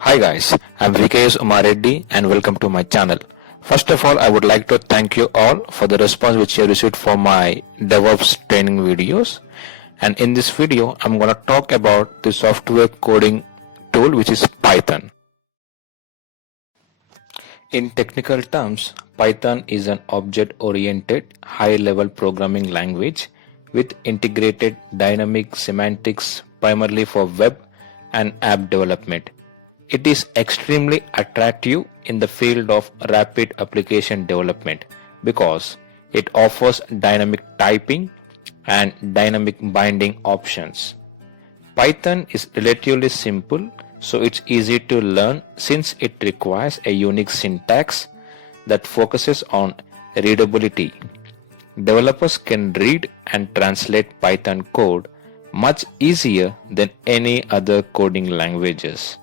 Hi guys, I'm Ummareddy and welcome to my channel. First of all, I would like to thank you all for the response which you received for my DevOps training videos. And in this video, I'm going to talk about the software coding tool which is Python. In technical terms, Python is an object-oriented, high-level programming language with integrated dynamic semantics primarily for web and app development. It is extremely attractive in the field of rapid application development because it offers dynamic typing and dynamic binding options. Python is relatively simple, so it's easy to learn since it requires a unique syntax that focuses on readability. Developers can read and translate Python code much easier than any other coding languages.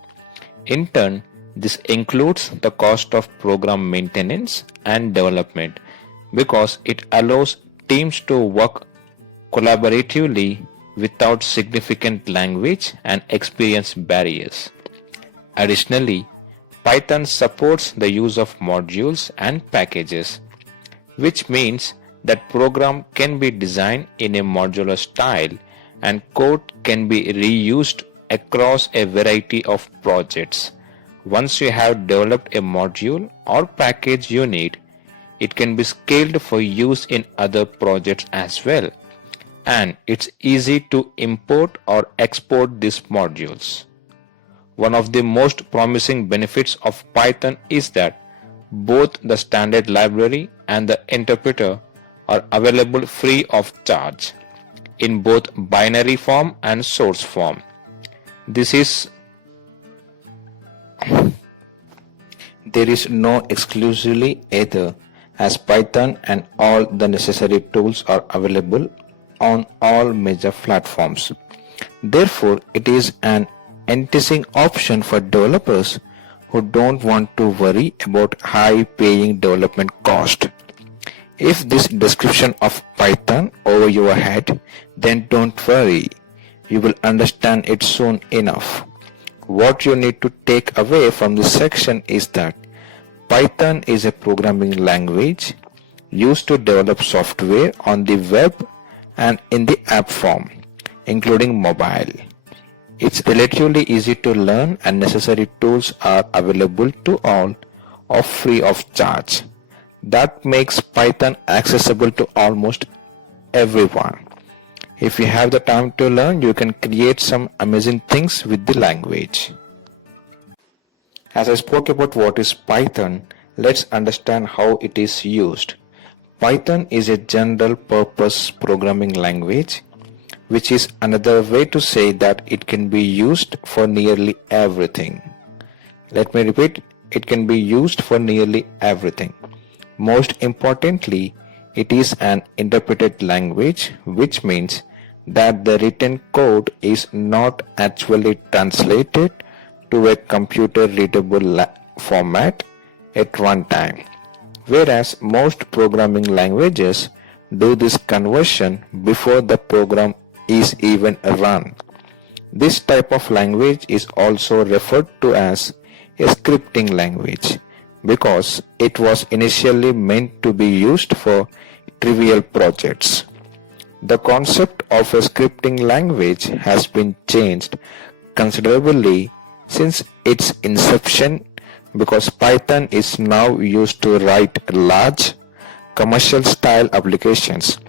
In turn, this includes the cost of program maintenance and development because it allows teams to work collaboratively without significant language and experience barriers. Additionally, Python supports the use of modules and packages, which means that program can be designed in a modular style and code can be reused across a variety of projects. Once you have developed a module or package you need, it can be scaled for use in other projects as well. And it's easy to import or export these modules. One of the most promising benefits of Python is that both the standard library and the interpreter are available free of charge in both binary form and source form. There is no exclusively either, as Python and all the necessary tools are available on all major platforms. Therefore, it is an enticing option for developers who don't want to worry about high-paying development cost. If this description of Python over your head, then don't worry. You will understand it soon enough. What you need to take away from this section is that Python is a programming language used to develop software on the web and in the app form, including mobile. It's relatively easy to learn and necessary tools are available to all or free of charge. That makes Python accessible to almost everyone. If you have the time to learn, you can create some amazing things with the language. As I spoke about what is Python, let's understand how it is used. Python is a general purpose programming language, which is another way to say that it can be used for nearly everything. Let me repeat, it can be used for nearly everything. Most importantly, it is an interpreted language, which means that the written code is not actually translated to a computer readable format at runtime, whereas most programming languages do this conversion before the program is even run. This type of language is also referred to as a scripting language because it was initially meant to be used for trivial projects. The concept of a scripting language has been changed considerably since its inception because Python is now used to write large commercial style applications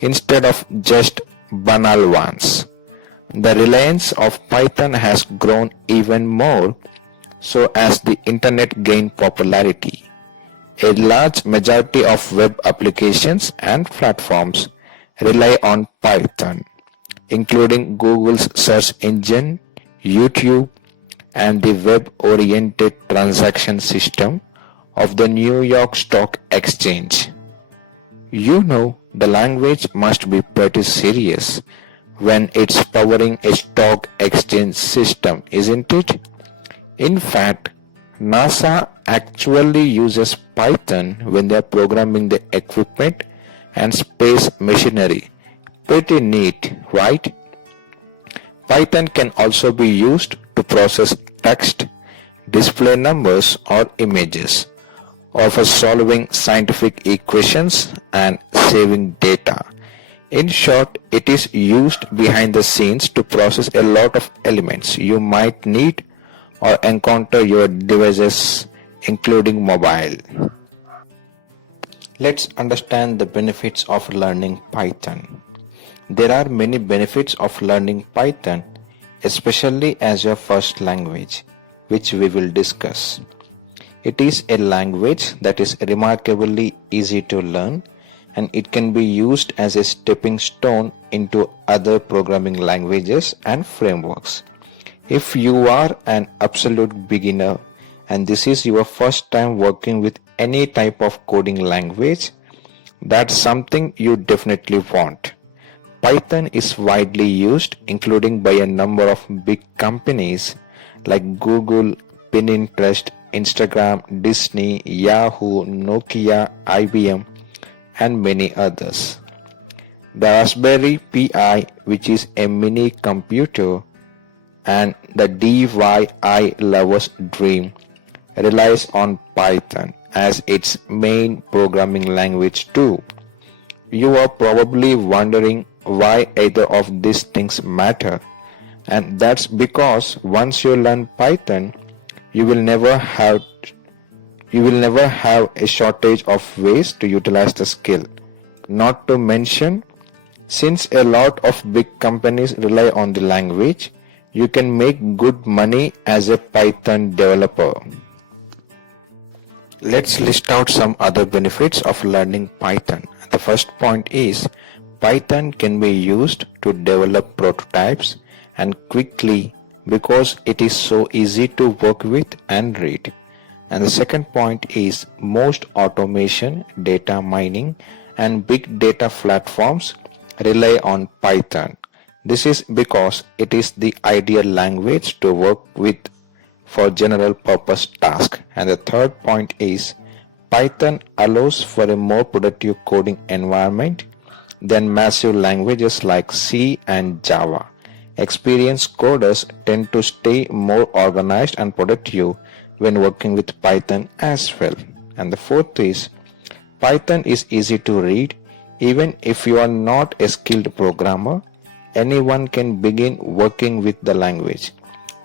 instead of just banal ones. The reliance of Python has grown even more so as the internet gained popularity. A large majority of web applications and platforms rely on Python, including Google's search engine, YouTube, and the web-oriented transaction system of the New York Stock Exchange. You know, the language must be pretty serious when it's powering a stock exchange system, isn't it? In fact, NASA actually uses Python when they are programming the equipment and space machinery. Pretty neat, right? Python can also be used to process text display numbers or images, or for solving scientific equations and saving data. In short, it is used behind the scenes to process a lot of elements you might need or encounter your devices, including mobile. Let's understand the benefits of learning Python. There are many benefits of learning Python, especially as your first language, which we will discuss. It is a language that is remarkably easy to learn, and it can be used as a stepping stone into other programming languages and frameworks. If you are an absolute beginner and this is your first time working with any type of coding language, that's something you definitely want. Python is widely used, including by a number of big companies like Google, Pinterest, Instagram, Disney, Yahoo, Nokia, IBM, and many others. The Raspberry Pi, which is a mini computer, and the DIY lover's dream, relies on Python as its main programming language too. You are probably wondering why either of these things matter, and that's because once you learn Python, you will never have a shortage of ways to utilize the skill. Not to mention, since a lot of big companies rely on the language, you can make good money as a Python developer. Let's list out some other benefits of learning Python. The first point is Python can be used to develop prototypes and quickly because it is so easy to work with and read. And the second point is most automation, data mining, and big data platforms rely on Python. This is because it is the ideal language to work with for general purpose tasks. And the third point is Python allows for a more productive coding environment than massive languages like C and Java. Experienced coders tend to stay more organized and productive when working with Python as well. And the fourth is Python is easy to read. Even if you are not a skilled programmer, anyone can begin working with the language.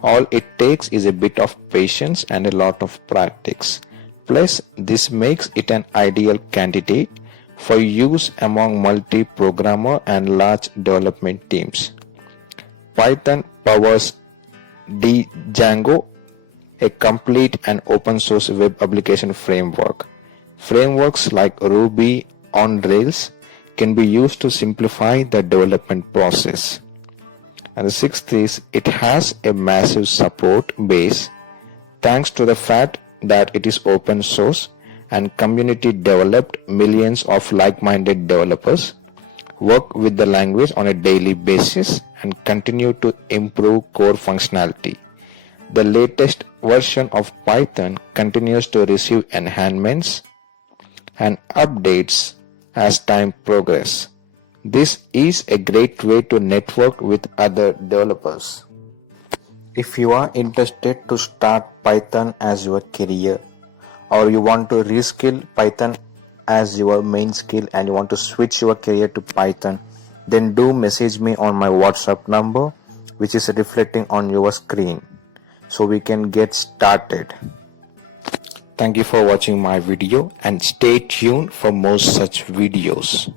All it takes is a bit of patience and a lot of practice. Plus, this makes it an ideal candidate for use among multi-programmer and large development teams. Python powers Django, a complete and open source web application framework. Frameworks like Ruby on Rails can be used to simplify the development process. And the sixth is it has a massive support base thanks to the fact that it is open source and community developed. Millions of like-minded developers work with the language on a daily basis and continue to improve core functionality. The latest version of Python continues to receive enhancements and updates as time progresses. This is a great way to network with other developers. If you are interested to start Python as your career, or you want to reskill Python as your main skill and you want to switch your career to Python, then do message me on my WhatsApp number, which is reflecting on your screen, so we can get started. Thank you for watching my video and stay tuned for more such videos.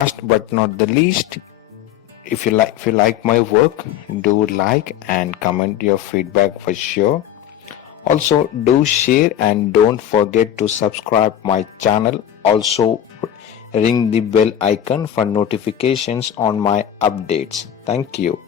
Last but not the least, if you like my work, do like and comment your feedback for sure. Also, do share and don't forget to subscribe my channel. Also, ring the bell icon for notifications on my updates. Thank you.